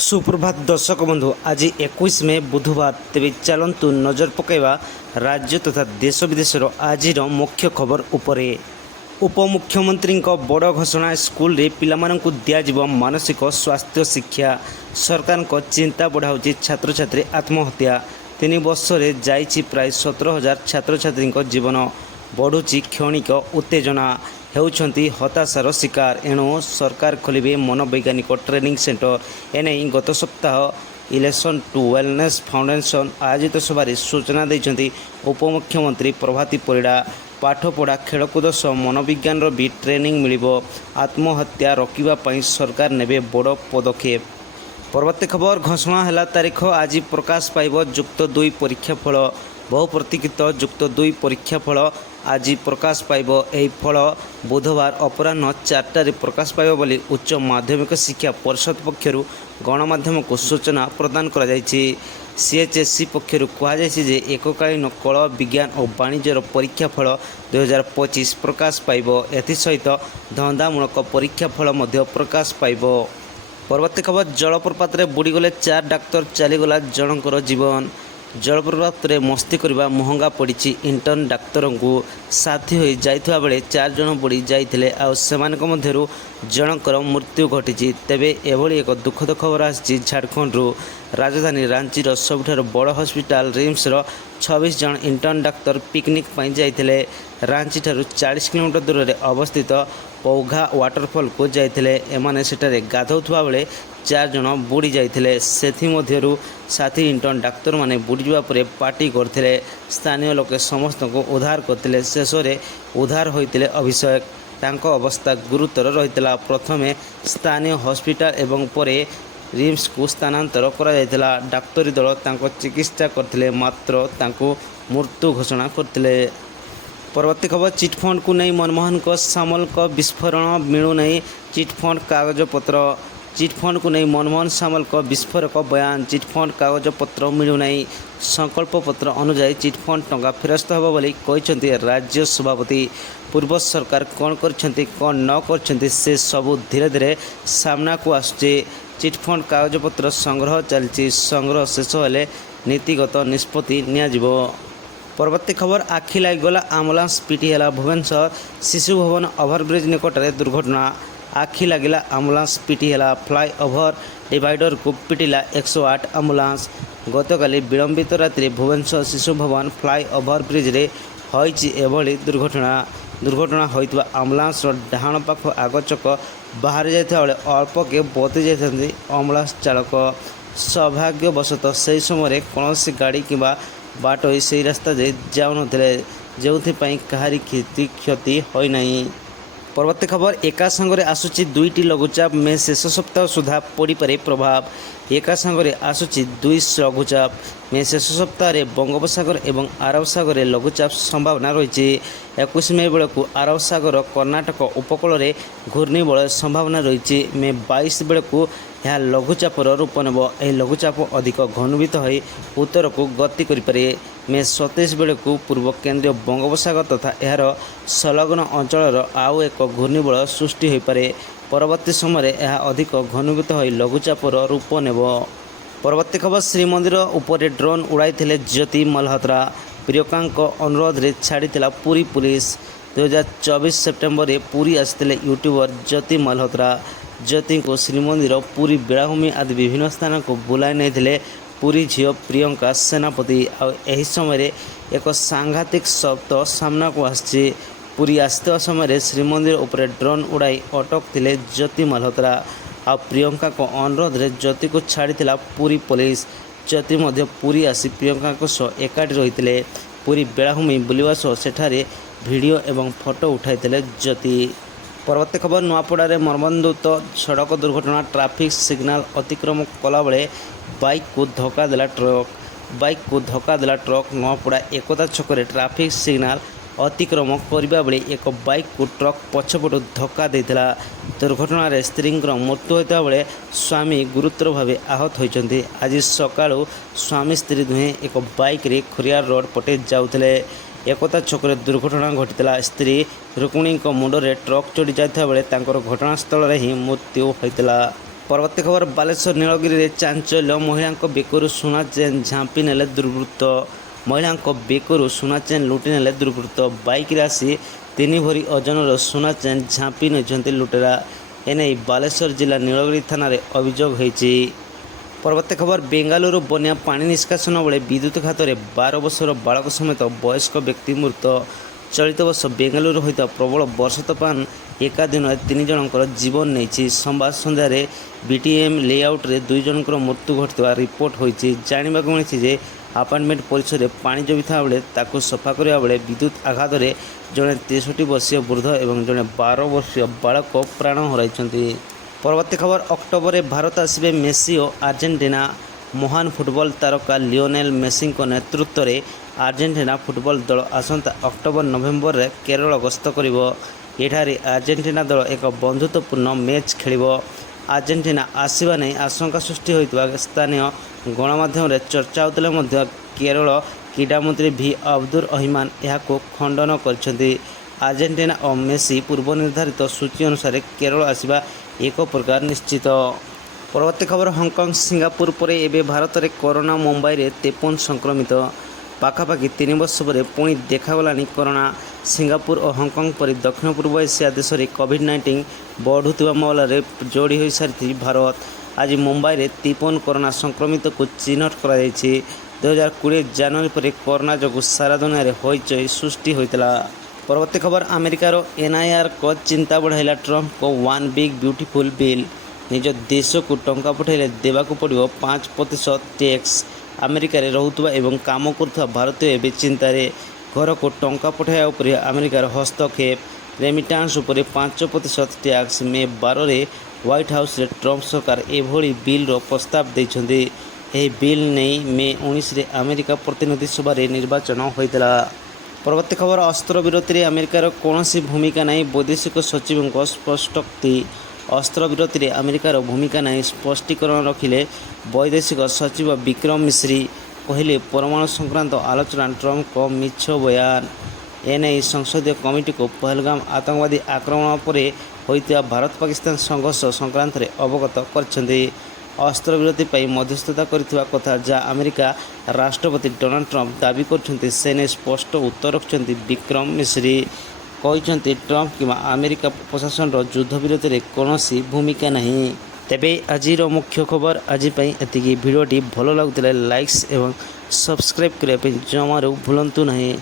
सुप्रभात दर्शक बंधु आज 21 मे बुधवार तेज चलतु नजर पकड़ा राज्य तथा देश विदेशर आज मुख्य खबर उपरे। उपमुख्यमंत्री बड़ घोषणा स्कूल रे पिलामानंकु दियाजिबो मानसिक स्वास्थ्य शिक्षा। सरकार को चिंता बढ़ाऊँच छात्र छात्री आत्महत्या। 3 वर्ष जाइछि प्राय 17,000 छात्र छात्री जीवन बढ़ुची क्षणिक उत्तेजना हेउछंती हताशार शिकार। एणु सरकार खोलिबे मनोवैज्ञानिक ट्रेनिंग सेंटर। एने गत सप्ताह इलेक्शन टू वेलनेस फाउंडेशन आयोजित सभारे सूचना देइछंती उपमुख्यमंत्री प्रभाती परिड़ा। पाठपढ़ा खेलकूद सह मनोविज्ञान भी ट्रेनिंग मिलिबो। आत्महत्या रोकिबा पई सरकार नेबे बड़ पदक्षेप। परवर्ती खबर घोषणा है तारीख आज प्रकाश पाइब जुक्त 2 परीक्षा फल। बहु प्रतीक्षित जुक्त 2 परीक्षा फल आज प्रकाश पाइब। एही फल बुधवार अपराह्न 4टारे प्रकाश पाइब बोली उच्च माध्यमिक शिक्षा परिषद पक्षरु गणमाध्यम को सूचना प्रदान करा जायछि। सीएचएससी पक्षरु कहा जायछि जे एककालीन कल विज्ञान और वाणिज्यर परीक्षा फल 2025 प्रकाश पाइब। एथिसहित धंदामूलक परीक्षा फल मध्य प्रकाश पाइब। परवर्ती खबर जलप्रपात रे बुड़ीगले 4 डाक्तर चलीगला जनकर जीवन। जलप्रपात रे मस्ती करबा महंगा पड़ी। इंटर्न डाक्तर को साथी हो जाइथवा बेले 4 जन बुड़ी जाइथिले आ सेमानक मध्यरु जनकर मृत्यु घटी। तेबे एभली एक दुखद खबर आछि झारखंड रु। राजधानी रांची रो सबठार बड़ हॉस्पिटल रिम्स रो 26 जन इंटर्न डाक्तर पिकनिक पई जाइथिले। रांची ठारू 40 किलोमीटर दूर रे अवस्थित पौघा वाटरफॉल को जाइथिले। एमाने सेठारे गाधौथवा बेले 4 जन बुड़ी जाइथिले। सेथिमध्यरु साथी इंटर्न डाक्तर माने बुड़ी जावा परे पार्टी करथिले। स्थानीय लोके समस्त को उद्धार करथिले। शेषरे उद्धार होइतिले अभिषेक। तांको अवस्था गुरुतर रहितला। प्रथमे स्थानीय हॉस्पिटल एवं परे रिम्स को स्थानांतर करा जायतिला। डाक्तरी दल तांको चिकित्सा करथिले मात्र तांको मृत्यु घोषणा करथिले। परवर्ती खबर चिटफंड को नहीं मनमोहन को सामल को विस्फोरण मिलू नहीं। चिटफंड कागजपत्र। चिटफंड को नहीं मनमोहन सामल को विस्फोरक बयान। चिटफंड कागजपत्र मिलू नहीं। संकल्प पत्र अनुसार चिटफंड टंका फेरस्त होब बोली कहते राज्य सभापति। पूर्व सरकार कौन करछंती कौन न करछंती से सबू धीरे धीरे सामना को आसुचे। चिटफंड कागजपत्र संग्रह चलती। संग्रह शेष हेले नीतिगत निष्पत्ति नियाजिबो। परवर्ती खबर आखि लागिगला आम्बुलांस पिटिहेला। भुवनेश्वर शिशु भवन ओभरब्रिज निकट में दुर्घटना। आखि लगिला आम्बुलांस पिटिहेला। फ्लाईओभर डिवाइडर को पिटिला 108 आम्बुलांस। गतकाली विलंबित रात्रि भुवनेश्वर शिशु भवन फ्लाईओभर ब्रिज रे होइछि एभली दुर्घटना होइतबा आम्बुलांस डाहाण पाख आगचक बाहर जाइथा बेले अल्प के बति जाइथांती आम्बुलांस चालक। सौभाग्यवशतः से समय कौन गाड़ी किंबा बाटोई से रास्ता दे जाऊन जो कहारी क्षति होना। परवर्ती खबर एका संगरे आसुची 2टी लघुचाप में शेष सप्ताह सुधा पड़ी पारे प्रभाव। एका संगरे आसुची 2 लघुचाप में शेष सप्ताह रे बंगोपसागर एवं आरब सागर रे लघुचाप संभावना रही। 21 मे बेलू आरब सागर कर्णाटक उपकूल रे घूर्णिबलय संभावना रही। मे 22 बेलू यह लघुचापर रूप नेब। यह लघुचाप अधिक घनीभूत हो उत्तर को गति करें। मे 27 बेलू पूर्व केंद्रीय बंगोपसागर तथा यार संलग्न अंचल आउ एक घूर्णिबलय सृष्टि हो पारे। परवर्ती समय यह अधिक घनीभूत हो लघुचापर रूप नेब। परवर्ती खबर श्रीमंदिर उपरे ड्रोन उड़ाई ज्योति मल्होत्रा। प्रियंका अनुरोध रे छाड़ीला पुरी पुलिस। 2024 सेप्टेम्बर में पुरी आसते यूट्यूबर ज्योति मल्होत्रा। ज्योति को श्रीमंदिर पुरी बेलाभूमि आदि विभिन्न स्थान को बुलाई नहीं पुरी झील प्रियंका सेनापति। आही समय एक सांघातिक शब्द सामना को आसी। पुरी आसते समय श्रीमंदिर उपरे ड्रोन उड़ाई अटक थे ज्योति मल्होत्रा। आ प्रियंका को अनुरोध रे ज्योति को छाड़ीला पुरी पुलिस। ज्योति मध्य पुरी आसी प्रियंका सह एकाठी रही पुरी बेलाभूमि बुलवा सह सेठारे वीडियो एवं फोटो उठाई ज्योति। परवर्ती खबर नुआपड़ा रे मर्मन्तुद सड़क दुर्घटना। ट्रैफिक सिग्नल अतिक्रम कला बेले बाइक को धक्का देला ट्रक। बाइक को धक्का देला ट्रक। नुआपड़ा एकता छकरे ट्रैफिक सिग्नल अतिक्रम करने बेले एक बाइक को ट्रक पछपटू धक्का देता। दुर्घटना रे स्त्री मृत्यु होता बेले स्वामी गुरुतर भाव आहत होती। आज सकाळू स्वामी स्त्री दुहे एक बाइक रे खोरियार रोड पटे जाउथले। एकता छकरे दुर्घटना घटीला। स्त्री रुक्मिणी मुंडरे ट्रक चढ़ी जाता बेले घटनास्थल ही मृत्यु होता। ପରବର୍ତ୍ତୀ ଖବର ବାଲେଶ୍ୱର ନୀଳଗିରିରେ ଚାଞ୍ଚଲ୍ୟ ମହିଳାଙ୍କ ବେକରୁ ସୁନା ଚେନ୍ ଝାମ୍ପି ନେଲେ ଦୁର୍ବୃତ୍ତ। ମହିଳାଙ୍କ ବେକରୁ ସୁନା ଚେନ୍ ଲୁଟି ନେଲେ ଦୁର୍ବୃତ୍ତ। ବାଇକ୍ରେ ଆସି 3 ଭରି ଓଜନର ସୁନା ଚେନ୍ ଝାମ୍ପି ନେଇଛନ୍ତି ଲୁଟେରା। ଏନେଇ ବାଲେଶ୍ୱର ଜିଲ୍ଲା ନୀଳଗିରି ଥାନାରେ ଅଭିଯୋଗ ହୋଇଛି। ପରବର୍ତ୍ତୀ ଖବର ବେଙ୍ଗାଲୁରୁ ବନ୍ୟା ପାଣି ନିଷ୍କାସନ ବେଳେ ବିଦ୍ୟୁତ ଘାତରେ 12 ବର୍ଷର ବାଳକ ସମେତ ବୟସ୍କ ବ୍ୟକ୍ତି ମୃତ। ଚଳିତ ବର୍ଷ ବେଙ୍ଗାଲୁରୁ ହୋଇଥିବା ପ୍ରବଳ ବର୍ଷା ତୋଫାନ ଏକା ଦିନରେ 3 ଜଣଙ୍କର ଜୀବନ ନେଇଛି। ସୋମବାର ସନ୍ଧ୍ୟାରେ ବିଟିଏମ୍ ଲେଆଉଟରେ 2 ଜଣଙ୍କର ମୃତ୍ୟୁ ଘଟିଥିବା ରିପୋର୍ଟ ହୋଇଛି। ଜାଣିବାକୁ ମିଳିଛି ଯେ ଆପାର୍ଟମେଣ୍ଟ ପରିସରରେ ପାଣି ଜମିଥିବା ବେଳେ ତାକୁ ସଫା କରିବା ବେଳେ ବିଦ୍ୟୁତ ଆଘାତରେ ଜଣେ 63 ବର୍ଷୀୟ ବୃଦ୍ଧ ଏବଂ ଜଣେ 12 ବର୍ଷୀୟ ବାଳକ ପ୍ରାଣ ହରାଇଛନ୍ତି। ପରବର୍ତ୍ତୀ ଖବର ଅକ୍ଟୋବରରେ ଭାରତ ଆସିବେ ମେସି ଓ ଆର୍ଜେଣ୍ଟିନା। ମହାନ ଫୁଟବଲ ତାରକା ଲିଓନେଲ୍ ମେସିଙ୍କ ନେତୃତ୍ୱରେ ଆର୍ଜେଣ୍ଟିନା ଫୁଟବଲ ଦଳ ଆସନ୍ତା ଅକ୍ଟୋବର-ନଭେମ୍ବରରେ କେରଳ ଗସ୍ତ କରିବ। ଏଠାରେ ଆର୍ଜେଣ୍ଟିନା ଦଳ ଏକ ବନ୍ଧୁତ୍ୱପୂର୍ଣ୍ଣ ମ୍ୟାଚ୍ ଖେଳିବ। ଆର୍ଜେଣ୍ଟିନା ଆସିବା ନେଇ ଆଶଙ୍କା ସୃଷ୍ଟି ହୋଇଥିବା ସ୍ଥାନୀୟ ଗଣମାଧ୍ୟମରେ ଚର୍ଚ୍ଚା ହେଉଥିଲେ ମଧ୍ୟ କେରଳ କ୍ରୀଡ଼ାମନ୍ତ୍ରୀ ଭି ଅବଦୁର ରହମାନ ଏହାକୁ ଖଣ୍ଡନ କରିଛନ୍ତି। ଆର୍ଜେଣ୍ଟିନା ଓ ମେସି ପୂର୍ବ ନିର୍ଦ୍ଧାରିତ ସୂଚୀ ଅନୁସାରେ କେରଳ ଆସିବା ଏକ ପ୍ରକାର ନିଶ୍ଚିତ। ପରବର୍ତ୍ତୀ ଖବର ହଂକଂ ସିଙ୍ଗାପୁର ପରେ ଏବେ ଭାରତରେ କରୋନା। ମୁମ୍ବାଇରେ 53 ସଂକ୍ରମିତ। ପାଖାପାଖି 3 ବର୍ଷ ପରେ ପୁଣି ଦେଖାଗଲାଣି କରୋନା। ସିଙ୍ଗାପୁର ଓ ହଂକଂ ପରି ଦକ୍ଷିଣ ପୂର୍ବ ଏସିଆ ଦେଶରେ କୋଭିଡ୍-19 ବଢ଼ୁଥିବା ମାମଲାରେ ଯୋଡ଼ି ହୋଇସାରିଛି ଭାରତ। ଆଜି ମୁମ୍ବାଇରେ 53 କରୋନା ସଂକ୍ରମିତକୁ ଚିହ୍ନଟ କରାଯାଇଛି। 2020 ଜାନୁଆରୀ ପରେ କରୋନା ଯୋଗୁଁ ସାରା ଦୁନିଆରେ ହଇଚଇ ସୃଷ୍ଟି ହୋଇଥିଲା। ପରବର୍ତ୍ତୀ ଖବର ଆମେରିକାର ଏନ୍ଆଇଆର୍ଙ୍କ ଚିନ୍ତା ବଢ଼ାଇଲା ଟ୍ରମ୍ପଙ୍କ ୱାନ୍ ବିଗ୍ ବ୍ୟୁଟିଫୁଲ୍ ବିଲ୍। ନିଜ ଦେଶକୁ ଟଙ୍କା ପଠାଇଲେ ଦେବାକୁ ପଡ଼ିବ 5% ଟ୍ୟାକ୍ସ। ଆମେରିକାରେ ରହୁଥିବା ଏବଂ କାମ କରୁଥିବା ଭାରତୀୟ ଏବେ ଚିନ୍ତାରେ। ଘରକୁ ଟଙ୍କା ପଠାଇବା ଉପରେ ଆମେରିକାର ହସ୍ତକ୍ଷେପ। ରେମିଟାନ୍ସ ଉପରେ 5% ଟ୍ୟାକ୍ସ। ମେ 12ରେ ହ୍ୱାଇଟ୍ ହାଉସ୍ରେ ଟ୍ରମ୍ପ ସରକାର ଏଭଳି ବିଲ୍ର ପ୍ରସ୍ତାବ ଦେଇଛନ୍ତି। ଏହି ବିଲ୍ ନେଇ ମେ 19ରେ ଆମେରିକା ପ୍ରତିନିଧି ସଭାରେ ନିର୍ବାଚନ ହୋଇଥିଲା। ପରବର୍ତ୍ତୀ ଖବର ଅସ୍ତ୍ରବିରତିରେ ଆମେରିକାର କୌଣସି ଭୂମିକା ନାହିଁ ବୈଦେଶିକ ସଚିବଙ୍କ ସ୍ପଷ୍ଟୋକ୍ତି। ଅସ୍ତ୍ରବିରତିରେ ଆମେରିକାର ଭୂମିକା ନାହିଁ ସ୍ପଷ୍ଟୀକରଣ ରଖିଲେ ବୈଦେଶିକ ସଚିବ ବିକ୍ରମ ମିଶ୍ରି। କହିଲେ ପରମାଣୁ ସଂକ୍ରାନ୍ତ ଆଲୋଚନା ଟ୍ରମ୍ପଙ୍କ ମିଛ ବୟାନ। ଏନେଇ ସଂସଦୀୟ କମିଟିକୁ ପହଲଗାମ ଆତଙ୍କବାଦୀ ଆକ୍ରମଣ ପରେ ହୋଇଥିବା ଭାରତ ପାକିସ୍ତାନ ସଂଘର୍ଷ ସଂକ୍ରାନ୍ତରେ ଅବଗତ କରିଛନ୍ତି। ଅସ୍ତ୍ରବିରତି ପାଇଁ ମଧ୍ୟସ୍ଥତା କରିଥିବା କଥା ଯାହା ଆମେରିକା ରାଷ୍ଟ୍ରପତି ଡୋନାଲ୍ଡ ଟ୍ରମ୍ପ ଦାବି କରୁଛନ୍ତି ସେ ନେଇ ସ୍ପଷ୍ଟ ଉତ୍ତର ରଖିଛନ୍ତି ବିକ୍ରମ ମିଶ୍ରି। କହିଛନ୍ତି ଟ୍ରମ୍ପ କିମ୍ବା ଆମେରିକା ପ୍ରଶାସନର ଯୁଦ୍ଧବିରତିରେ କୌଣସି ଭୂମିକା ନାହିଁ। ତେବେ ଆଜିର ମୁଖ୍ୟ ଖବର ଆଜି ପାଇଁ ଏତିକି। ଭିଡ଼ିଓଟି ଭଲ ଲାଗୁଥିଲେ ଲାଇକ୍ସ ଏବଂ ସବସ୍କ୍ରାଇବ୍ କରିବା ପାଇଁ ଜମାରୁ ଭୁଲନ୍ତୁ ନାହିଁ।